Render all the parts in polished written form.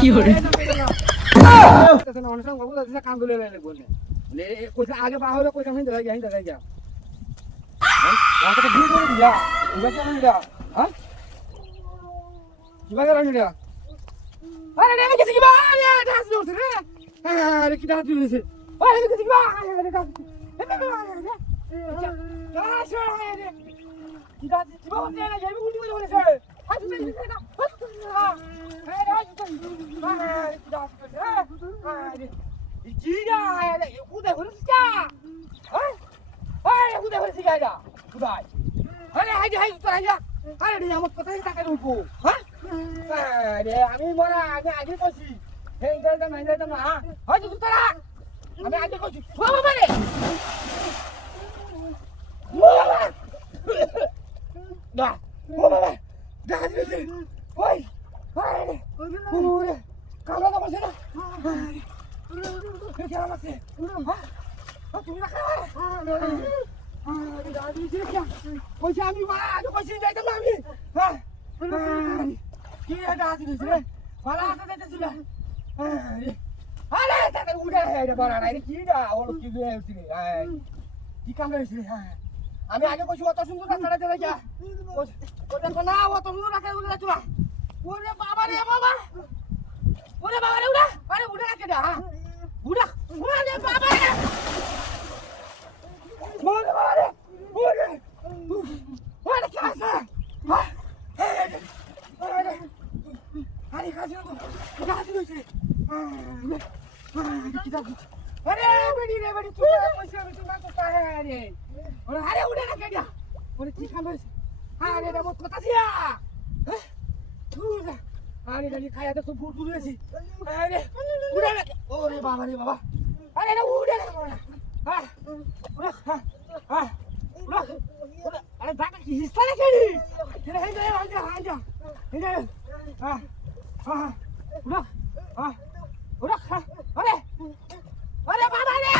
কি হরে অনুষ্ঠান বাবু কাম করে বললে কইছে আগে বাহরে কইছে হিন্দা লাগা হিন্দা লাগা রাতে ভিড় করে দিয়া ইবা কেন দিয়া হ্যাঁ ইবা কেন দিয়া আরে রে কিছু কি বা আরে ডাস দিছ রে আরে কি ডাস দিছ আরে কিছু কি বা আরে ডাস কি ডাস কি বা বলতে না যাবি গুলি করে বলেছে হাত তুই দিছ না হাত তুই না আরে হাত তুই আরে কি ডাস দিছ আরে জিরা আরে উদে হরিসা হ্যাঁ আরে উদে হরিসা যা খুদাই আরে হাই হাই তোর হাই আরে রে আমার কথাই টাকা দেবো হ্যাঁ আরে আমি মরা আগে আগে কইছি হে ইন্টারনেট মাইন্ডার না হয় তুই তোরা আমি আগে কইছি বাবা মানে না বাবা দেখা দিছে ওই আরে ওরে কামড়া তো বলছ না কে আমাকে হ্যাঁ তুমি না খাওয়া আরে দাদি দিছে কি কইছি আমি মা আগে কইছি যাইতাম না আমি হ্যাঁ কি এটা দিছে রে ভালো আছে দিতেছিল আরে আরে দাদা উড়া হে বড় না কি দা ওর কি হইছে কি কাম হইছে হ্যাঁ আমি আগে কইছি অত সুন্দর রাস্তাটা চলে যা ওটা কোনা অত সুন্দর রাস্তা উড়ে যাচ্ছ ওরে বাবা রে বাবা ওরে বাবা রে উড়া আরে উড়া রাখে দা উড়া উড়া রে বাবা রে ওরে বাবা রে ওরে ওরে কি আছে আরে কাজ তো কাজ হইছে আরে বেডি রে বেডি তুই কইছিস আমি তোমার কথা রে ওরে আরে উড়ে রাখে দা ওরে কি কাম হইছে আরে রে মত কথা দিয়া তুই আরে গালি খায়া তো ফুট ফুট হয়েছি আরে উড়ে রাখে ওরে বাবা রে বাবা আরে না উড়ে রাখে হ্যাঁ উড়ে হ্যাঁ উড়ে আরে দাঁড়া কি হিস্সা না কেনি রে হে রে আঞ্জা আঞ্জা হে হ্যাঁ হ্যাঁ উড়ে হ্যাঁ উড়ে আরে আরে বাবা রে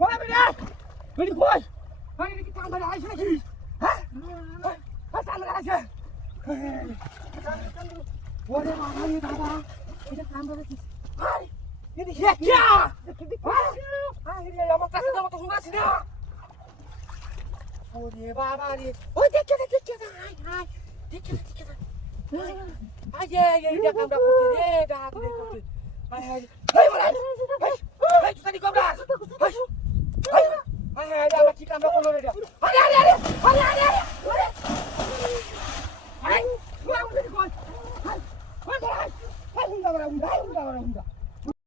বাবা রে বেডি কই আরে কি কাম করে আইছ নাকি হ্যাঁ হ্যাঁ কাম করে আইছ ওরে বাবা রে বাবা এটা কাম করে কি আরে এদি হে কি আরে আমার কাছে তো শুনাছি না ওরে বাবা রে ওই দেখে হাই হাই দেখে আরে এটা কামটা করতে রে ডাক রে করতে হাই হাই হাই বলা হাই তুই কম ডাক হাই হাই হাই আমার কি কামটা করলো রে আরে আরে আরে আরে আরে আরে আরে আরে তুই আমাকে কই হাই হাই হাই হুন্ডা বড় হুন্ডা